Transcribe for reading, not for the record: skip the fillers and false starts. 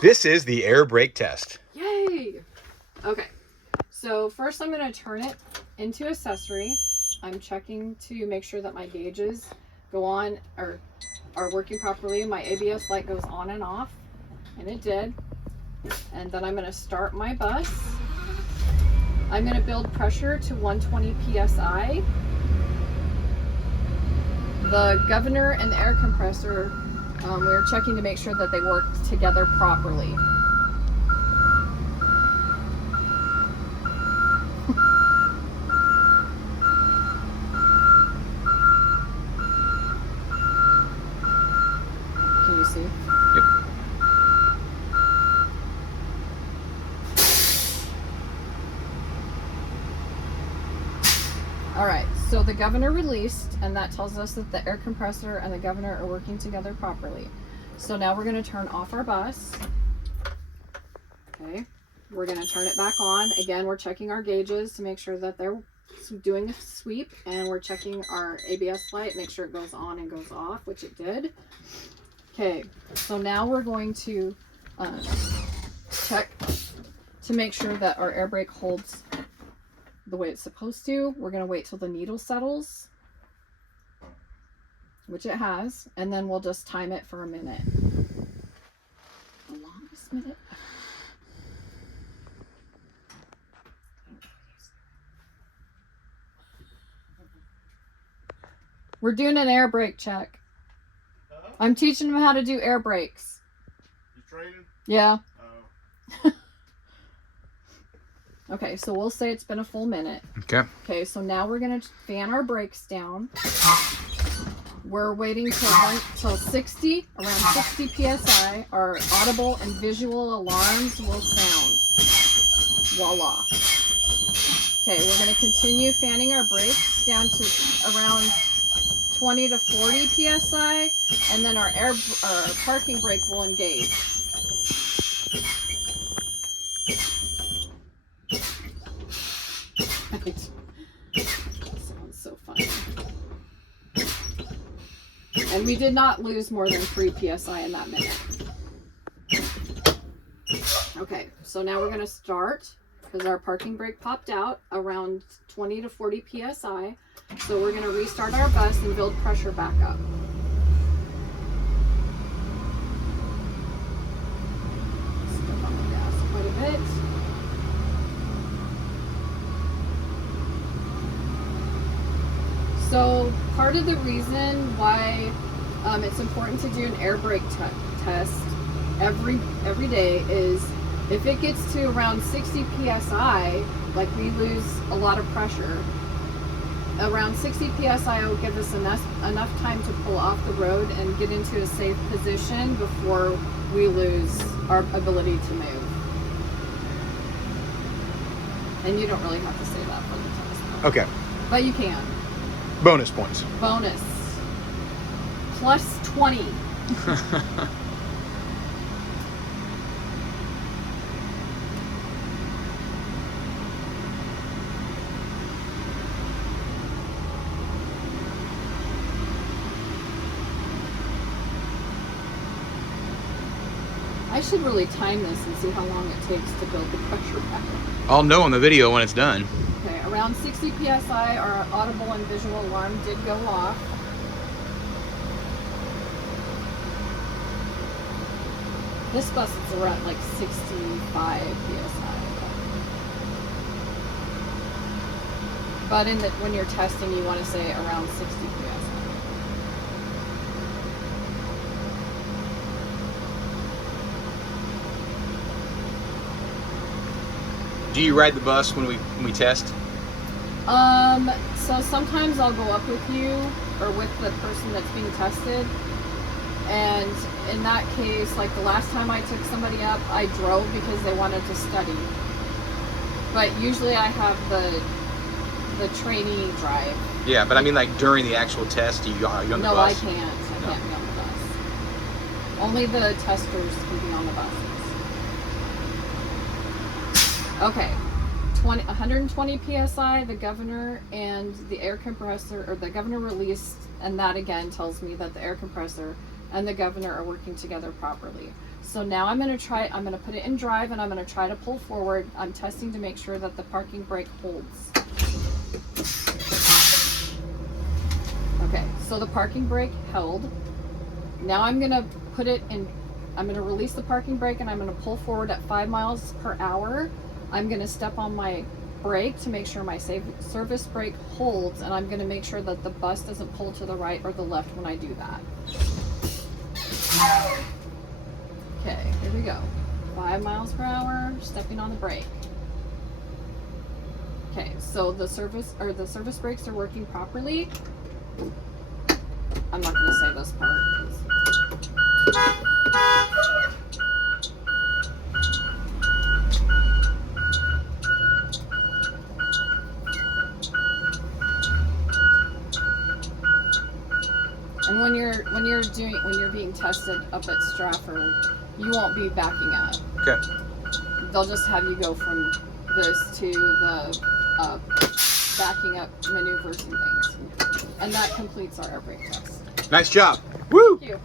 This is the air brake test. Yay! Okay, so first I'm going to turn it into accessory. I'm checking to make sure that my gauges go on or are working properly. My ABS light goes on and off, and it did. And then I'm going to start my bus. I'm going to build pressure to 120 psi. The governor and the air compressor, we were checking to make sure that they worked together properly. Can you see? Yep. All right, so the governor released, and that tells us that the air compressor and the governor are working together properly. So now we're going to turn off our bus. Okay, we're going to turn it back on. Again, we're checking our gauges to make sure that they're doing a sweep, and we're checking our ABS light, make sure it goes on and goes off, which it did. Okay, so now we're going to check to make sure that our air brake holds the way it's supposed to. We're going to wait till the needle settles, which it has, and then we'll just time it for a minute. The longest minute. We're doing an air brake check. I'm teaching them how to do air brakes. You training? Yeah. Oh. Okay, so we'll say it's been a full minute. Okay. Okay, so now we're going to fan our brakes down. We're waiting till 60, around 60 psi. Our audible and visual alarms will sound. Voila. Okay, we're going to continue fanning our brakes down to around 20 to 40 psi, and then our parking brake will engage. Sounds so funny. And we did not lose more than 3 psi in that minute. Okay, so now we're going to start, because our parking brake popped out around 20 to 40 psi. So we're going to restart our bus and build pressure back up. Step on the gas quite a bit. So part of the reason why it's important to do an air brake test every day is if it gets to around 60 psi, like we lose a lot of pressure. Around 60 psi will give us enough time to pull off the road and get into a safe position before we lose our ability to move. And you don't really have to say that for the test. Okay. But you can. Bonus points. Bonus. Plus 20. I should really time this and see how long it takes to build the pressure back up. I'll know on the video when it's done. Okay, around 60 psi, our audible and visual alarm did go off. This bus is around like 65 psi. But when you're testing, you want to say around 60 psi. Do you ride the bus when we test? So sometimes I'll go up with you or with the person that's being tested. And in that case, like the last time I took somebody up, I drove because they wanted to study. But usually I have the trainee drive. Yeah, but I mean like during the actual test, are you on the No, bus? I can't. I can't be on the bus. Only the testers can be on the buses. Okay. 120 psi, the governor and the air compressor, or the governor released, and that again tells me that the air compressor and the governor are working together properly. So now I'm going to put it in drive and I'm going to try to pull forward. I'm testing to make sure that the parking brake holds. Okay, so the parking brake held. Now I'm going to put it in, I'm going to release the parking brake and I'm going to pull forward at 5 miles per hour. I'm going to step on my brake to make sure my service brake holds, and I'm going to make sure that the bus doesn't pull to the right or the left when I do that. Okay, here we go. 5 miles per hour, stepping on the brake. Okay, so the service brakes are working properly. I'm not going to say this part. And when you're being tested up at Stratford, you won't be backing up. Okay. They'll just have you go from this to the backing up maneuvers and things. And that completes our air brake test. Nice job. Woo! Thank you.